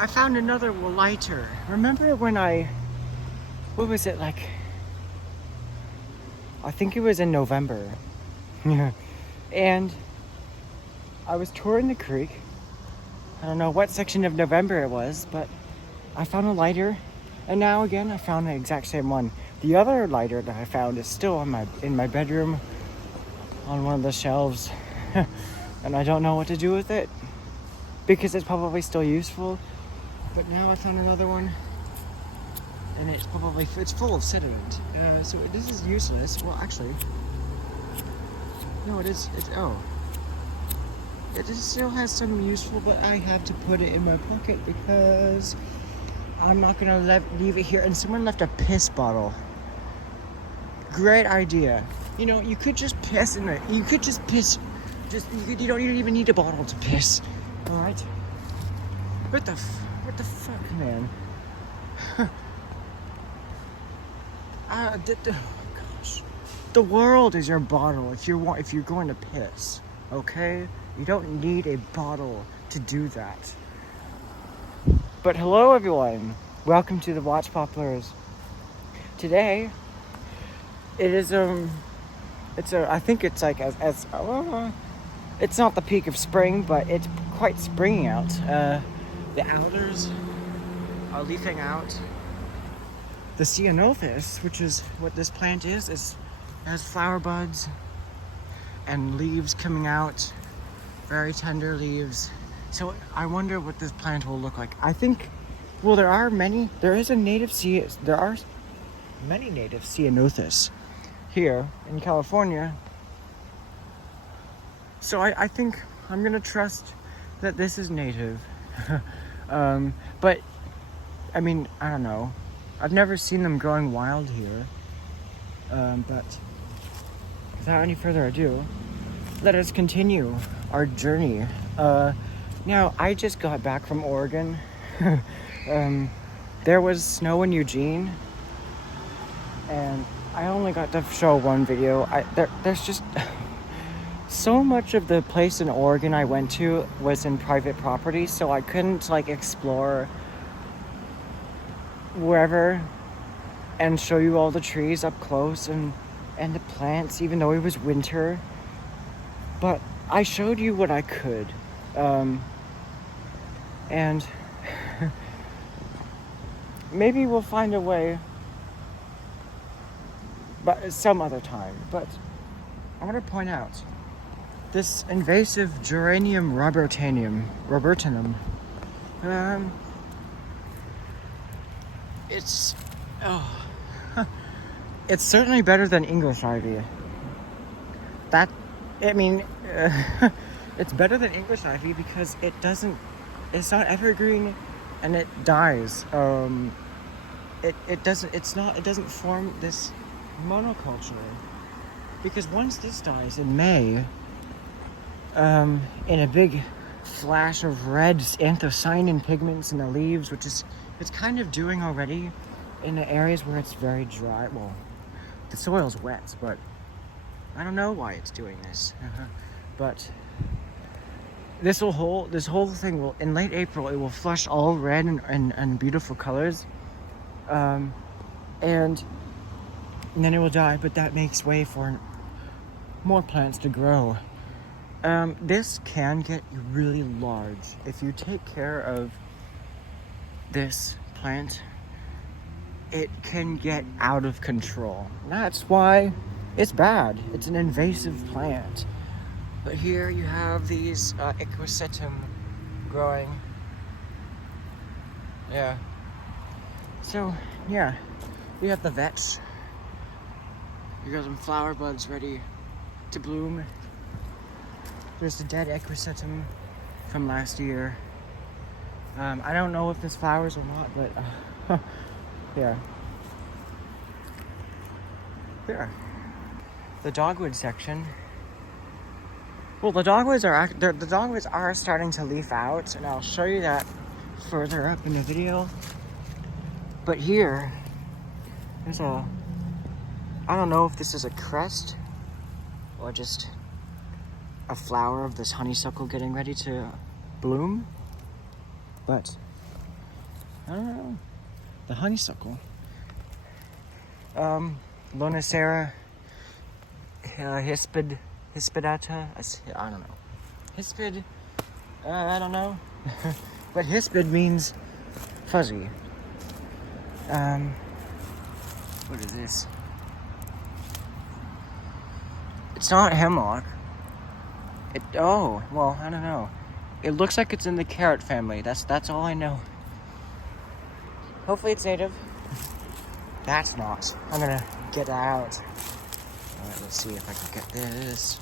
I found another lighter. Remember when what was it, like, I think it was in November. And I was touring the creek. I don't know what section of November it was, but I found a lighter, and now again I found the exact same one. The other lighter that I found is still in my bedroom on one of the shelves, and I don't know what to do with it because it's probably still useful. But now I found another one, and it's full of sediment. So this is useless. Well, actually, no, it is. It still has some useful, but I have to put it in my pocket because I'm not gonna leave it here. And someone left a piss bottle. Great idea. You know, you could just piss in it. You could just piss. You don't even need a bottle to piss. All right. What the fuck, man? Gosh. The world is your bottle if you're going to piss. Okay? You don't need a bottle to do that. But hello, everyone. Welcome to the Watch Poplars. Today, it is I think it's like it's not the peak of spring, but it's quite springy out. The alders are leafing out. The ceanothus, which is what this plant is has flower buds and leaves coming out, very tender leaves. So I wonder what this plant will look like. I think, well, there are many native ceanothus here in California. So I think I'm gonna trust that this is native. But I mean, I don't know. I've never seen them growing wild here. But without any further ado, let us continue our journey. Now, I just got back from Oregon. There was snow in Eugene, and I only got to show one video. There's just so much of the place in Oregon I went to was in private property, so I couldn't explore wherever and show you all the trees up close and the plants, even though it was winter. But I showed you what I could. And maybe we'll find a way, but some other time. But I want to point out this invasive Geranium robertinum. It's certainly better than English ivy. It's better than English ivy because it's not evergreen and it dies. It doesn't form this monoculture, because once this dies in May, in a big flash of red anthocyanin pigments in the leaves, which is it's kind of doing already in the areas where it's very dry. Well, the soil's wet, but I don't know why it's doing this. But this whole thing will, in late April, it will flush all red and beautiful colors, and then it will die. But that makes way for more plants to grow. This can get really large if you take care of this plant. It can get out of control. That's why it's bad. It's an invasive plant. But here you have these equisetum growing. Yeah. So, yeah. We have the vetch. You got some flower buds ready to bloom. There's the dead equisetum from last year. I don't know if this flowers or not, but yeah. There. The dogwood section. Well, the dogwoods are starting to leaf out, and I'll show you that further up in the video. But here, there's I don't know if this is a crest or just a flower of this honeysuckle getting ready to bloom, but I don't know. The honeysuckle. Lonicera, hispidata. I don't know. Hispid. I don't know. But hispid means fuzzy. What is this? It's not hemlock. Well, I don't know. It looks like it's in the carrot family. That's all I know. Hopefully it's native. That's not. I'm gonna get that out. Alright, let's see if I can get this.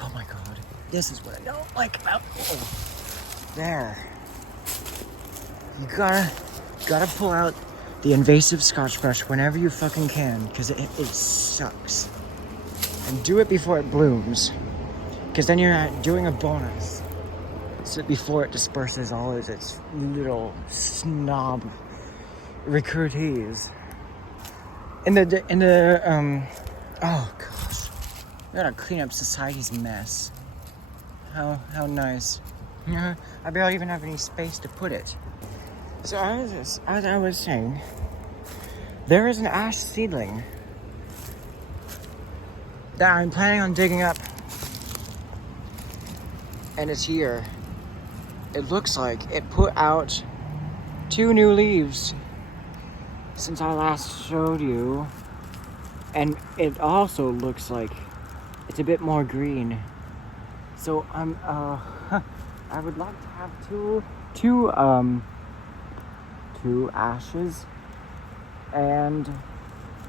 Oh my god. This is what I don't like about there. You gotta pull out the invasive Scotch brush whenever you fucking can, because it sucks. And do it before it blooms, because then you're not doing a bonus. So before it disperses all of its little snob recruitees. Oh gosh, we gotta clean up society's mess. How nice. I barely even have any space to put it. So as I was saying, there is an ash seedling that I'm planning on digging up, and it's here. It looks like it put out 2 new leaves since I last showed you, and it also looks like it's a bit more green. So I would like to have two ashes, and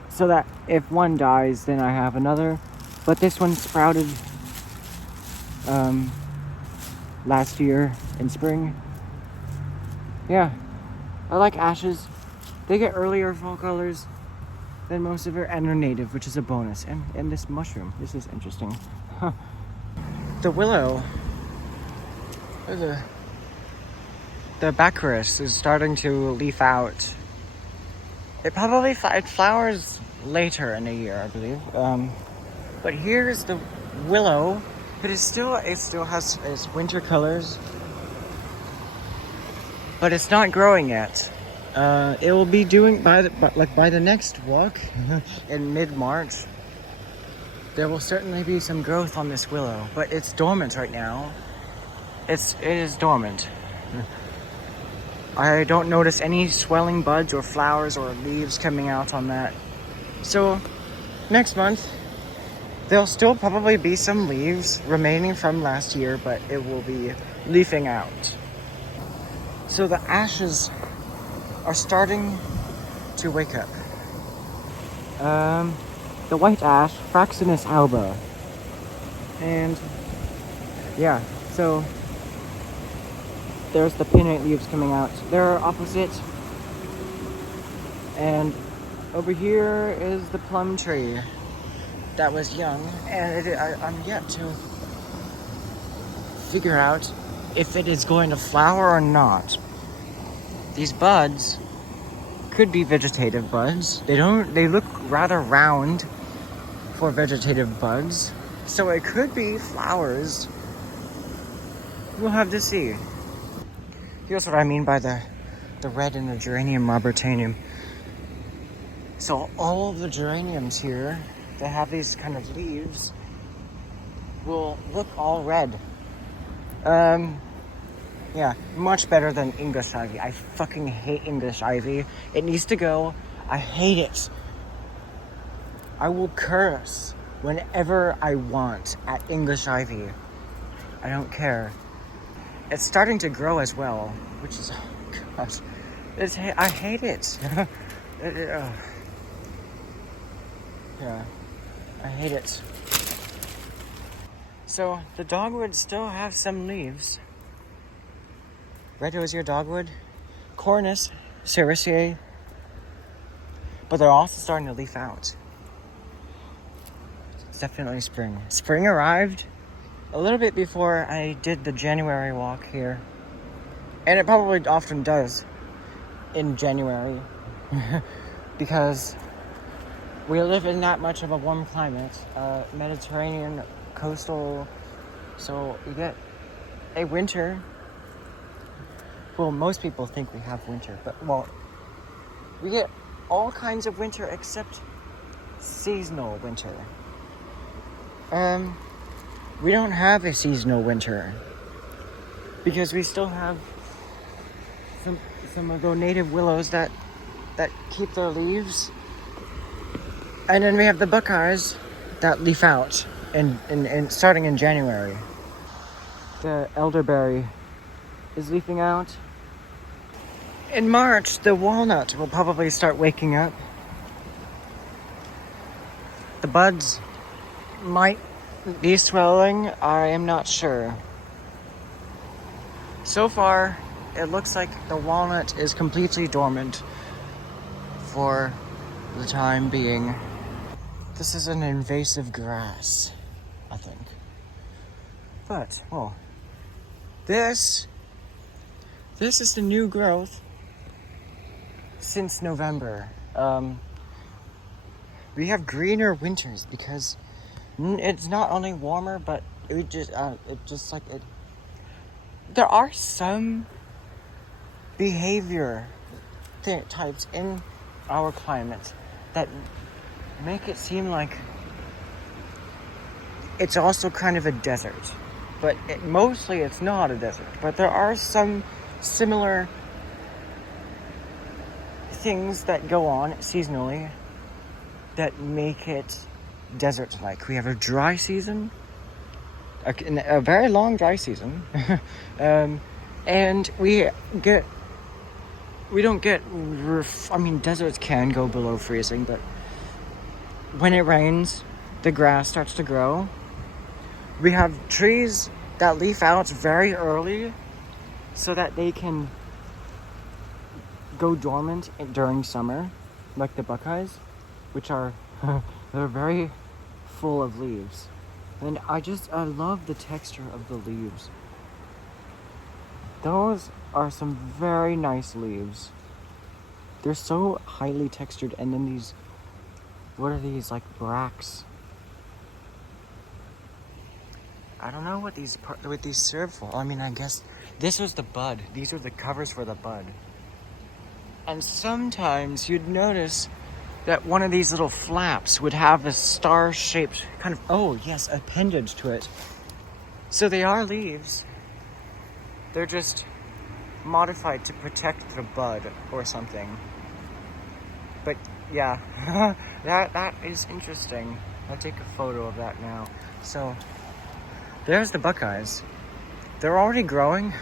so that if one dies, then I have another. But this one sprouted last year in spring. Yeah, I like ashes. They get earlier fall colors than most of it, and they're native, which is a bonus. And this mushroom, this is interesting. Huh. The willow, the Baccharis is starting to leaf out. It flowers later in the year, I believe. But here's the willow. It still has its winter colors, but it's not growing yet. It will be doing by the next walk in mid-March. There will certainly be some growth on this willow, but it's dormant right now. It is dormant. I don't notice any swelling buds or flowers or leaves coming out on that. So next month, there'll still probably be some leaves remaining from last year, but it will be leafing out. So the ashes are starting to wake up. The white ash, Fraxinus alba. And yeah, so there's the pinnate leaves coming out. They're opposite. And over here is the plum tree that was young, and I'm yet to figure out if it is going to flower or not. These buds could be vegetative buds. They look rather round for vegetative buds, so it could be flowers. We'll have to see. Here's what I mean by the red in the geranium robertanium. So all of the geraniums here that have these kind of leaves will look all red. Yeah, much better than English ivy. I fucking hate English ivy. It needs to go. I hate it. I will curse whenever I want at English ivy. I don't care. It's starting to grow as well, which is, oh gosh, I hate it. Yeah, I hate it. So the dogwoods still have some leaves. Red osier dogwood, Cornus sericea, but they're also starting to leaf out. It's definitely spring. Spring arrived a little bit before I did the January walk here, and it probably often does in January because we live in that much of a warm climate, Mediterranean coastal, so you get a winter Well, most people think we have winter, but, well, we get all kinds of winter except seasonal winter. We don't have a seasonal winter because we still have some of those native willows that keep their leaves. And then we have the buckeyes that leaf out in starting in January. The elderberry is leafing out. In March, the walnut will probably start waking up. The buds might be swelling, I am not sure. So far, it looks like the walnut is completely dormant for the time being. This is an invasive grass, I think. But, well, this is the new growth since November. We have greener winters because it's not only warmer, but there are some behavior types in our climate that make it seem like it's also kind of a desert. But mostly it's not a desert. But there are some similar things that go on seasonally that make it desert-like. We have a dry season, a very long dry season, and deserts can go below freezing, but when it rains, the grass starts to grow. We have trees that leaf out very early so that they can go dormant during summer, like the buckeyes, which are they're very full of leaves. And I love the texture of the leaves. Those are some very nice leaves. They're so highly textured, and then these, what are these, like bracts? I don't know what these serve for. I mean, I guess this was the bud. These are the covers for the bud. And sometimes you'd notice that one of these little flaps would have a star-shaped kind of, appendage to it. So they are leaves. They're just modified to protect the bud or something. But yeah, that is interesting. I'll take a photo of that now. So there's the buckeyes. They're already growing,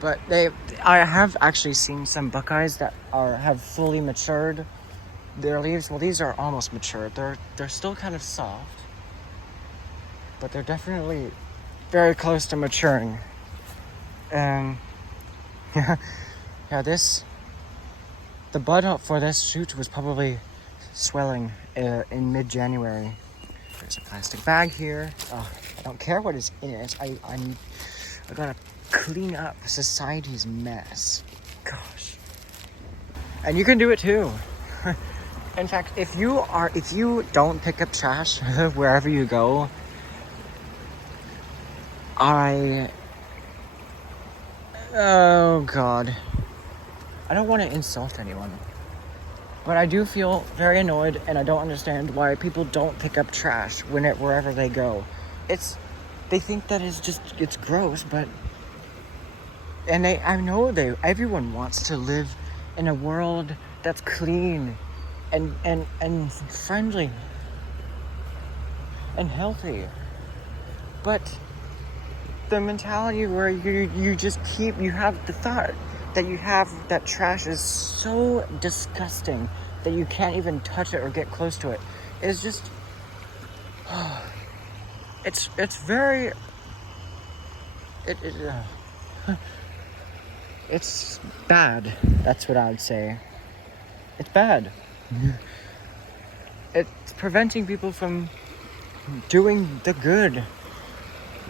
but I have actually seen some buckeyes that have fully matured their leaves. Well, these are almost matured. They're still kind of soft, but they're definitely very close to maturing. And the bud for this shoot was probably swelling in mid-January. There's a plastic bag here. Oh, I don't care what is in it. I gotta clean up society's mess. Gosh. And you can do it too. In fact, if you don't pick up trash wherever you go, oh God, I don't want to insult anyone, but I do feel very annoyed, and I don't understand why people don't pick up trash wherever they go. They think that it's gross, but everyone wants to live in a world that's clean and friendly and healthy. But the mentality where you have the thought that trash is so disgusting that you can't even touch it or get close to it is just it's bad. That's what I would say. It's bad. It's preventing people from doing the good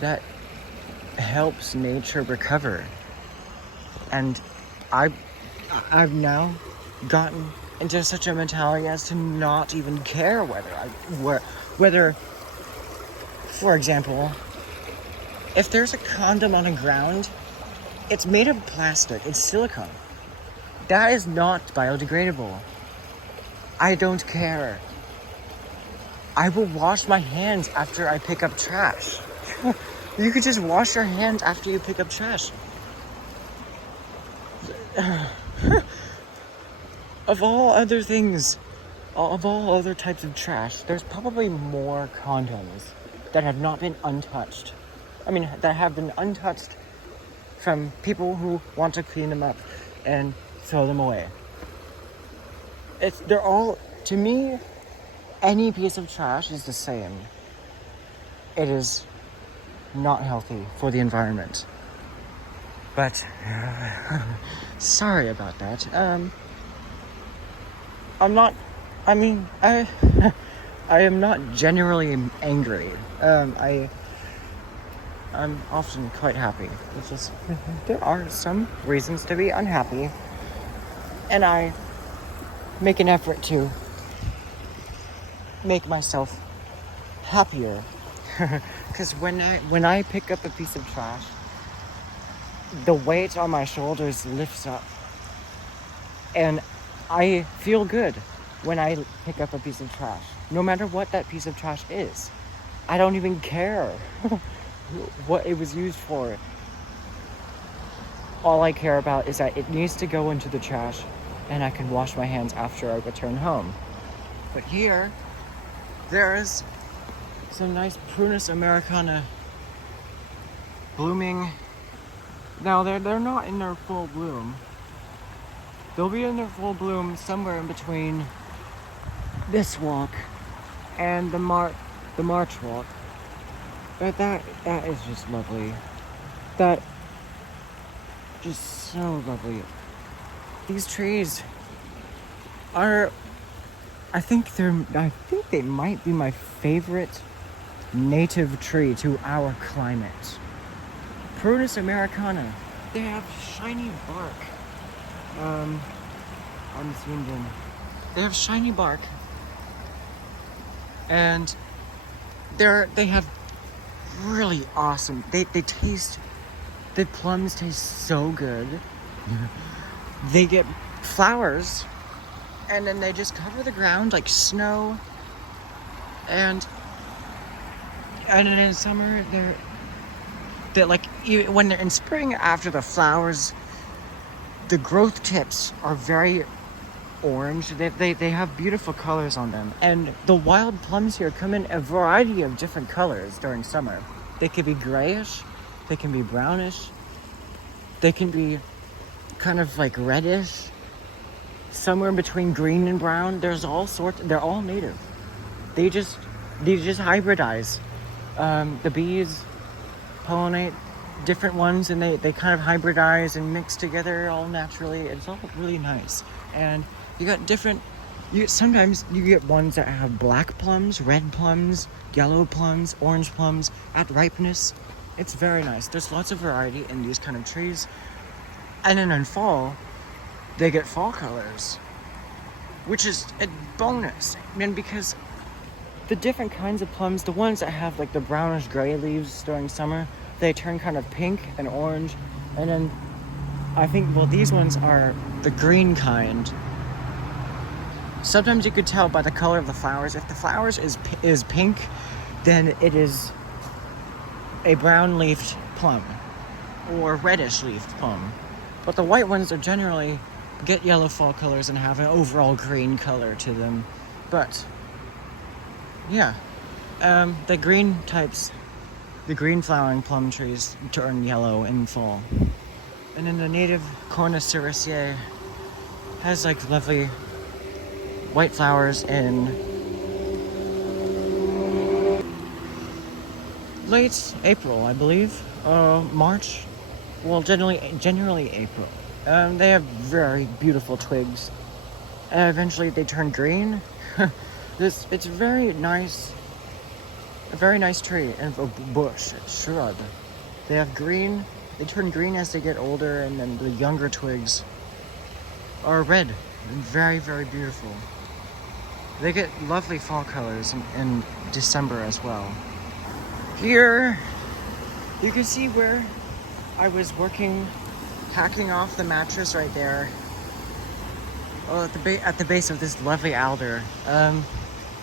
that helps nature recover. And I've now gotten into such a mentality as to not even care whether, for example, if there's a condom on the ground It's made of plastic. It's silicone. That is not biodegradable. I don't care. I will wash my hands after I pick up trash. You could just wash your hands after you pick up trash. Of all other things, of all other types of trash, there's probably more condoms that have not been untouched. I mean, that have been untouched from people who want to clean them up and throw them away. They're all, to me, any piece of trash is the same. It is not healthy for the environment. But, sorry about that. I am not generally angry. I'm often quite happy. It's just, there are some reasons to be unhappy. And I make an effort to make myself happier. Because when I pick up a piece of trash, the weight on my shoulders lifts up. And I feel good when I pick up a piece of trash. No matter what that piece of trash is. I don't even care what it was used for. All I care about is that it needs to go into the trash and I can wash my hands after I return home. But here, there's some nice Prunus americana blooming. Now, they're not in their full bloom. They'll be in their full bloom somewhere in between this walk and the March walk. But that is just lovely. That just so lovely. These trees are, I think they might be my favorite native tree to our climate. Prunus americana. They have shiny bark. I'm zoomed in. They have shiny bark, and they have really awesome. The plums taste so good. They get flowers, and then they just cover the ground like snow. And in summer, they're like, when they're in spring, after the flowers, the growth tips are very orange. They have beautiful colors on them. And the wild plums here come in a variety of different colors during summer. They can be grayish, they can be brownish, they can be kind of like reddish, somewhere in between green and brown. There's all sorts. They're all native. They just hybridize. The bees pollinate different ones, and they kind of hybridize and mix together all naturally. It's all really nice. And you got sometimes you get ones that have black plums, red plums, yellow plums, orange plums at ripeness. It's very nice. There's lots of variety in these kind of trees. And then in fall, they get fall colors, which is a bonus. And because the different kinds of plums, the ones that have like the brownish gray leaves during summer, they turn kind of pink and orange. And then I think, these ones are the green kind. Sometimes you could tell by the color of the flowers. If the flowers is pink, then it is a brown-leafed plum or reddish-leafed plum. But the white ones are generally get yellow fall colors and have an overall green color to them. But yeah, the green types, the green flowering plum trees turn yellow in fall. And then the native Cornus cerisiae has like lovely white flowers in late April, I believe. March. Well, generally April. They have very beautiful twigs. Eventually they turn green. It's very nice. A very nice tree and a bush, a shrub. They have green. They turn green as they get older, and then the younger twigs are red and very, very beautiful. They get lovely fall colors in December as well. Here, you can see where I was working hacking off the mattress right there. Oh, at the base of this lovely alder.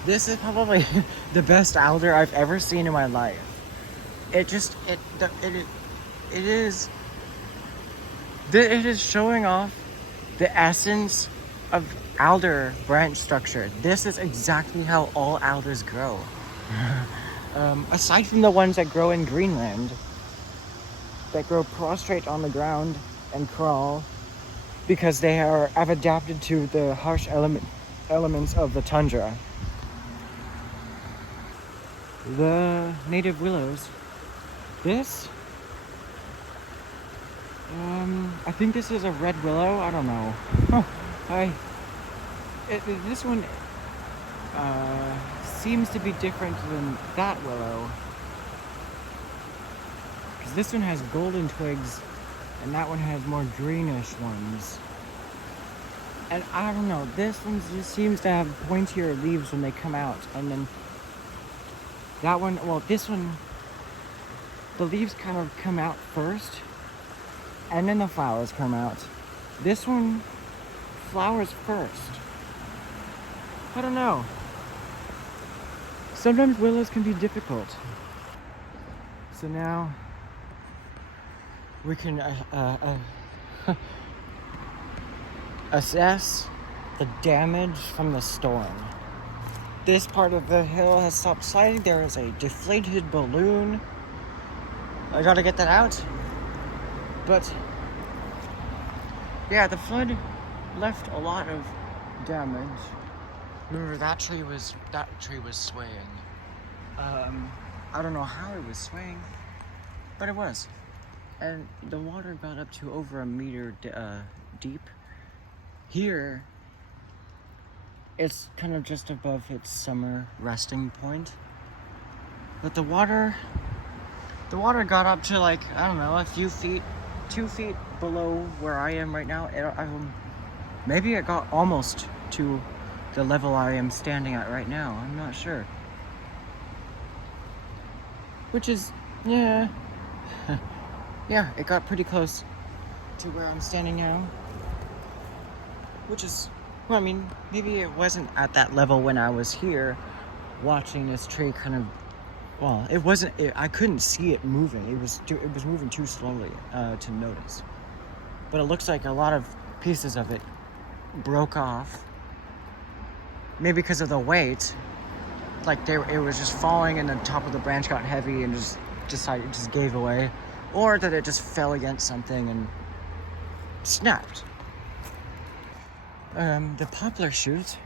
This is probably the best alder I've ever seen in my life. It is showing off the essence of alder branch structure. This is exactly how all alders grow. Aside from the ones that grow in Greenland, that grow prostrate on the ground and crawl because they have adapted to the harsh elements of the tundra. The native willows. This, I think this is a red willow. I don't know. This one seems to be different than that willow, because this one has golden twigs and that one has more greenish ones. And I don't know, this one just seems to have pointier leaves when they come out, and then that one, well, this one, the leaves kind of come out first and then the flowers come out. This one flowers first. I don't know. Sometimes willows can be difficult. So now we can assess the damage from the storm. This part of the hill has stopped sliding. There is a deflated balloon. I gotta get that out. But yeah, the flood left a lot of damage. Remember, that tree was swaying. I don't know how it was swaying, but it was. And the water got up to over a meter deep. Here, it's kind of just above its summer resting point. But the water got up to, like, I don't know, a few feet, 2 feet below where I am right now. Maybe it got almost to the level I am standing at right now. I'm not sure. Which is, yeah. Yeah, it got pretty close to where I'm standing now. Which is, well, I mean, maybe it wasn't at that level when I was here watching this tree kind of, well, it wasn't, I couldn't see it moving. It was moving too slowly to notice. But it looks like a lot of pieces of it broke off. Maybe because of the weight. Like it was just falling and the top of the branch got heavy and just gave away. Or that it just fell against something and snapped. The poplar shoot.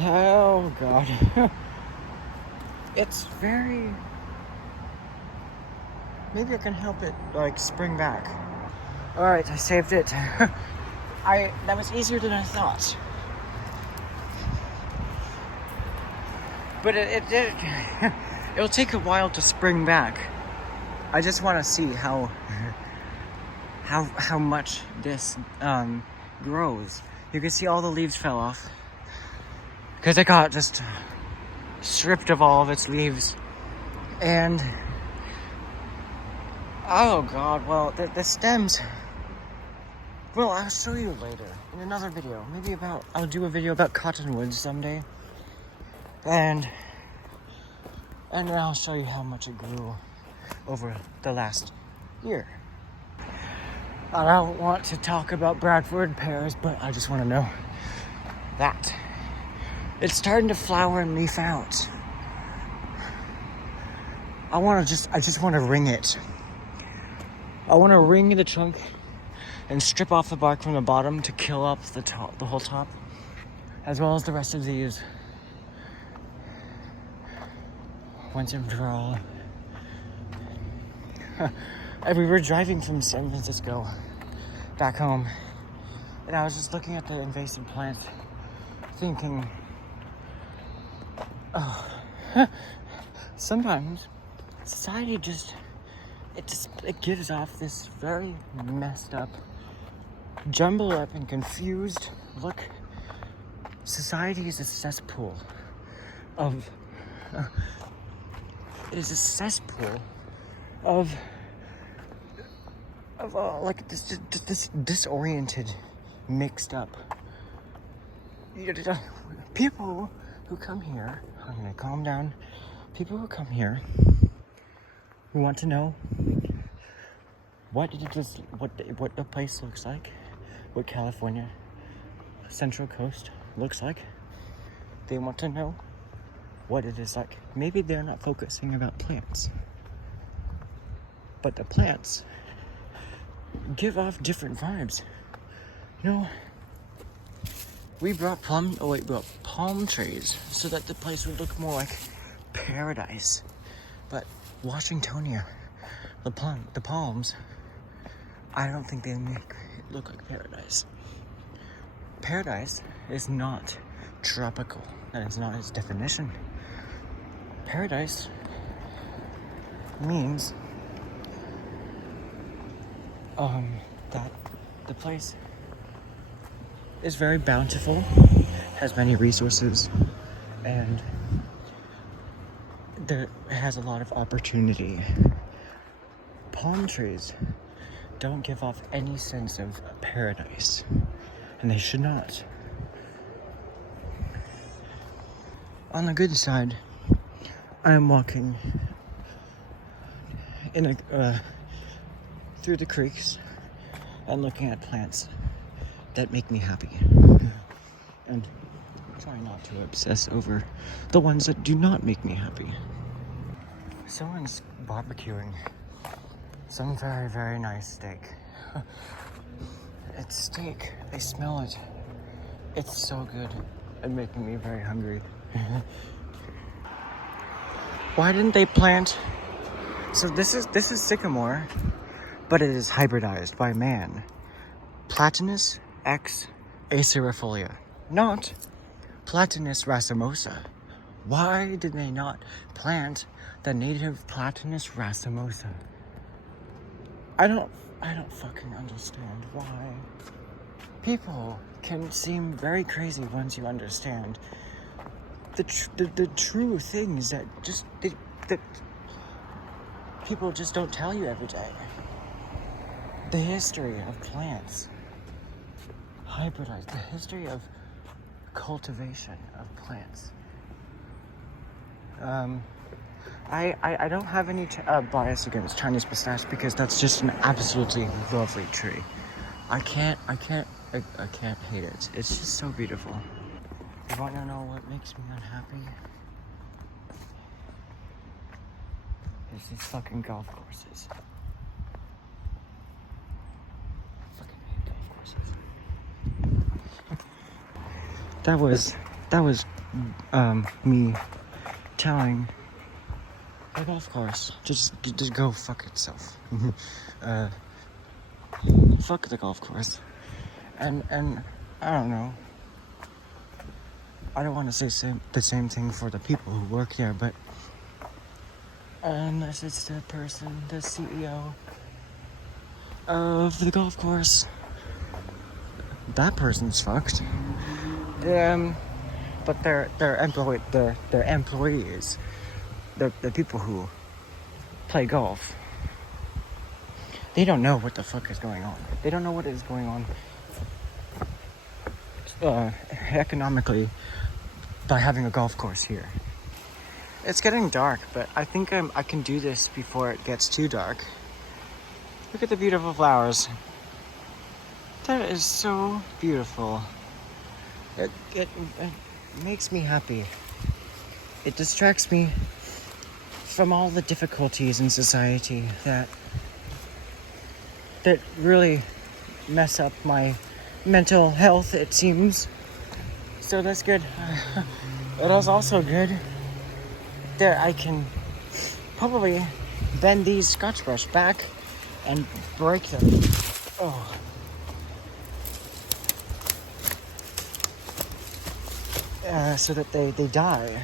Oh god. It's very... Maybe I can help it, like, spring back. Alright, I saved it. That was easier than I thought. But it did. It'll take a while to spring back. I just want to see how much this grows. You can see all the leaves fell off because it got just stripped of all of its leaves. And oh god, well, the stems, well, I'll show you later in another video. I'll do a video about cottonwoods someday. And I'll show you how much it grew over the last year. I don't want to talk about Bradford pears, but I just want to know that it's starting to flower and leaf out. I just want to ring it. I want to wring the trunk and strip off the bark from the bottom to kill up the whole top, as well as the rest of these. Once and for all. And we were driving from San Francisco back home, and I was just looking at the invasive plants, thinking, oh, sometimes society it gives off this very messed up, jumbled up and confused look. Society is a cesspool of of like this disoriented, mixed up people who come here. I'm gonna calm down. People who come here who want to know what the place looks like, what California Central Coast looks like. They want to know what it is like. Maybe they're not focusing about plants, but the plants give off different vibes. You know, we brought palm trees so that the place would look more like paradise. But Washingtonia, the palms, I don't think they make it look like paradise. Paradise is not tropical. That is not its definition. Paradise means that the place is very bountiful, has many resources, and it has a lot of opportunity. Palm trees don't give off any sense of paradise, and they should not. On the good side, I am walking in through the creeks and looking at plants that make me happy, and try not to obsess over the ones that do not make me happy. Someone's barbecuing some very, very nice steak. It's steak. I smell it. It's so good and making me very hungry. Why didn't they plant? So this is sycamore, but it is hybridized by man. Platanus X acerifolia, not Platanus racemosa. Why did they not plant the native Platanus racemosa? I don't fucking understand why. People can seem very crazy once you understand the true things that that people just don't tell you every day. The history of plants, hybridized, the history of cultivation of plants. I don't have any bias against Chinese pistache because that's just an absolutely lovely tree. I can't hate it. It's just so beautiful. You want to know what makes me unhappy? It's these fucking golf courses. I fucking hate golf courses. That was me telling a golf course just go fuck itself. Fuck the golf course. And I don't know. I don't want to say the same thing for the people who work there, but unless it's the CEO of the golf course, that person's fucked. But their employees, the people who play golf, they don't know what the fuck is going on. They don't know what is going on economically by having a golf course here. It's getting dark, but I think I can do this before it gets too dark. Look at the beautiful flowers. That is so beautiful. It makes me happy. It distracts me from all the difficulties in society that really mess up my mental health, it seems. So that's good. It is also good that I can probably bend these Scotch Brite back and break them. Oh. So that they die.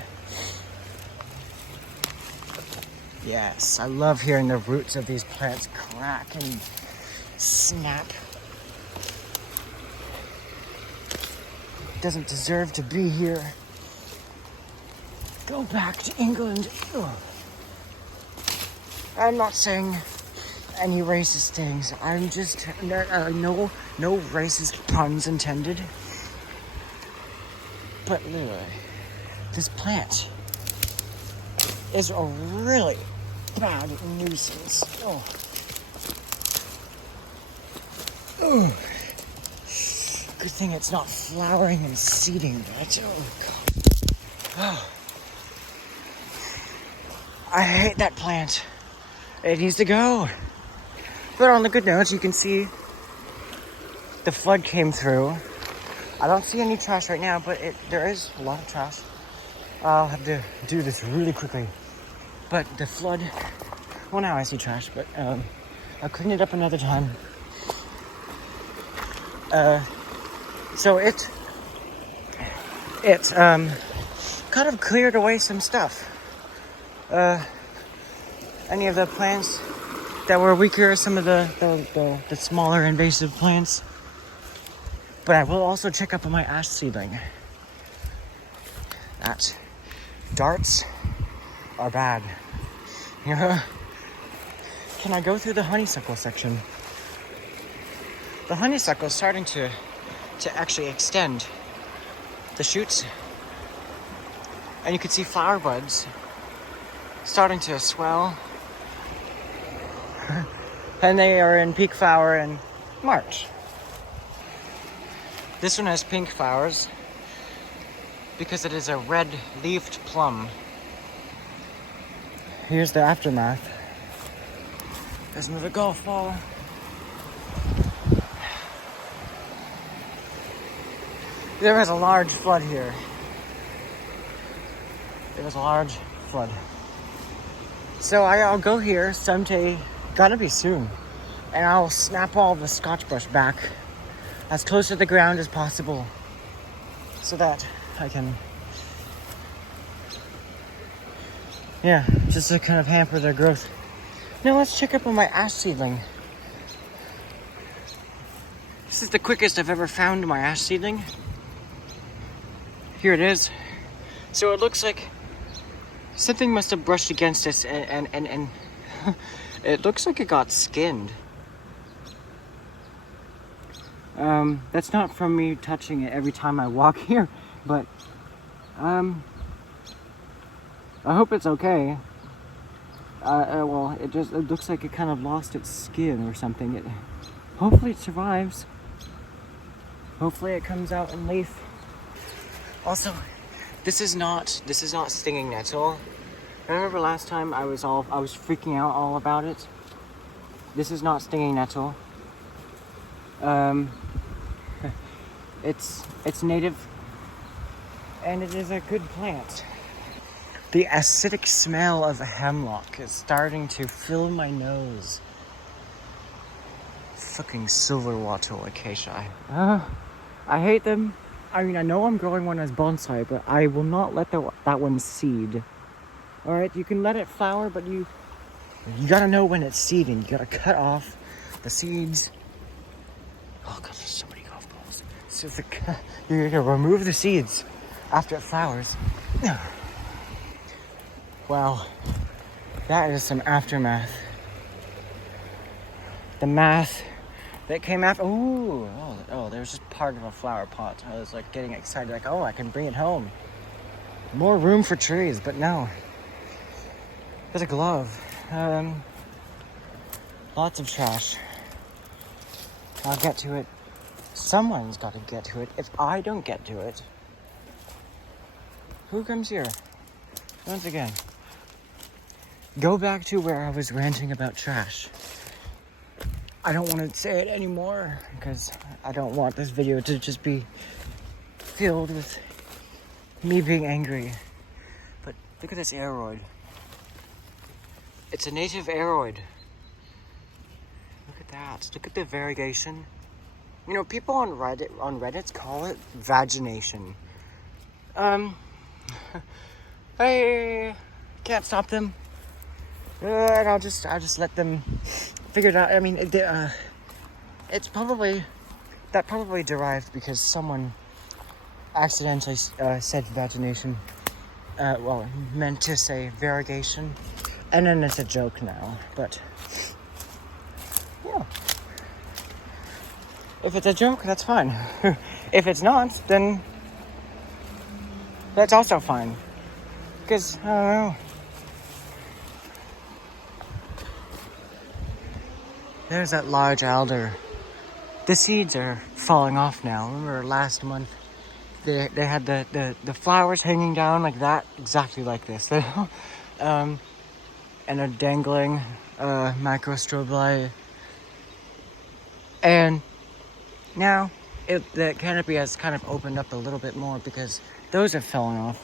Yes, I love hearing the roots of these plants crack and snap. It doesn't deserve to be here. Go back to England. Ugh. I'm not saying any racist things. I'm just no racist puns intended. But literally, this plant is a really bad nuisance. Oh. Oh. Good thing it's not flowering and seeding, but oh god. Oh. I hate that plant. It needs to go. But on the good notes, you can see the flood came through. I don't see any trash right now, but there is a lot of trash. I'll have to do this really quickly. But the flood, well now I see trash, but I'll clean it up another time. So it kind of cleared away some stuff. Any of the plants that were weaker, some of the smaller invasive plants. But I will also check up on my ash seedling. That darts are bad. Can I go through the honeysuckle section? The honeysuckle is starting to actually extend the shoots. And you can see flower buds starting to swell. And they are in peak flower in March. This one has pink flowers because it is a red-leafed plum. Here's the aftermath. There's another golf ball. There was a large flood here. There was a large flood. So I'll go here someday, gotta be soon, and I'll snap all the Scotch brush back as close to the ground as possible so that I can, just to kind of hamper their growth. Now let's check up on my ash seedling. This is the quickest I've ever found my ash seedling. Here it is. So it looks like something must have brushed against us and it looks like it got skinned. That's not from me touching it every time I walk here, but I hope it's okay. Well, it looks like it kind of lost its skin or something. Hopefully it survives. Hopefully it comes out in leaf. Also, this is not stinging nettle. Remember last time I was freaking out all about it? This is not stinging nettle. It's native and it is a good plant. The acidic smell of hemlock is starting to fill my nose. Fucking silver wattle acacia. I hate them. I mean, I know I'm growing one as bonsai, but I will not let that one seed. Alright, you can let it flower, but you gotta know when it's seeding. You gotta cut off the seeds. Oh god, there's so many golf balls. So you're gonna remove the seeds after it flowers. Wow, that is some aftermath. The math that came after. Oh, there's just part of a flower pot. I was like getting excited, like, oh, I can bring it home. More room for trees, but no. There's a glove. Lots of trash. I'll get to it. Someone's got to get to it. If I don't get to it, who comes here? Once again, go back to where I was ranting about trash. I don't want to say it anymore because I don't want this video to just be filled with me being angry. But look at this aeroid. It's a native aeroid. Look at that. Look at the variegation. You know, people on Reddit call it vagination. I can't stop them. And I'll just let them figure it out. I mean, it's probably derived because someone accidentally said vagination. Well, meant to say variegation, and then it's a joke now. But If it's a joke, that's fine. If it's not, then that's also fine. Because, I don't know. There's that large alder. The seeds are falling off now. Remember last month, they had the flowers hanging down like that, exactly like this. And a dangling micro strobe light. And now the canopy has kind of opened up a little bit more because those have fallen off.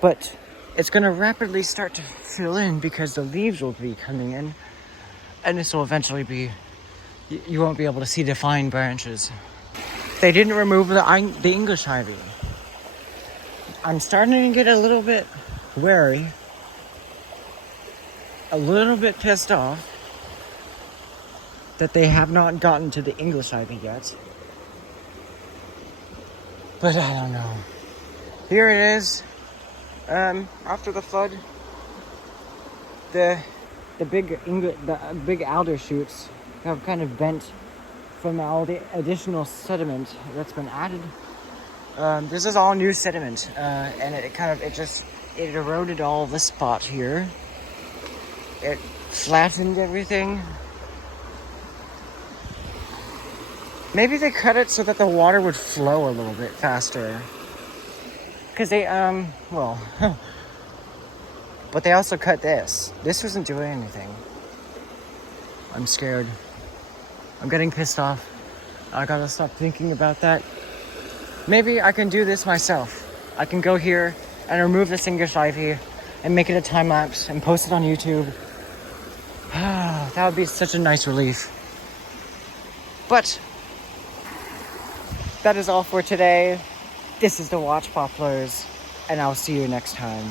But it's going to rapidly start to fill in because the leaves will be coming in. And this will eventually be, you won't be able to see the fine branches. They didn't remove the English ivy. I'm starting to get a little bit wary, a little bit pissed off that they have not gotten to the English ivy yet. But I don't know. Here it is. After the flood, the big alder shoots have kind of bent from all the additional sediment that's been added. This is all new sediment, and it eroded all this spot here. It flattened everything. Maybe they cut it so that the water would flow a little bit faster. Because they, but they also cut this. This wasn't doing anything. I'm scared. I'm getting pissed off. I gotta stop thinking about that. Maybe I can do this myself. I can go here and remove this English ivy and make it a time lapse and post it on YouTube. That would be such a nice relief. But that is all for today. This is the Watch Poplars, and I'll see you next time.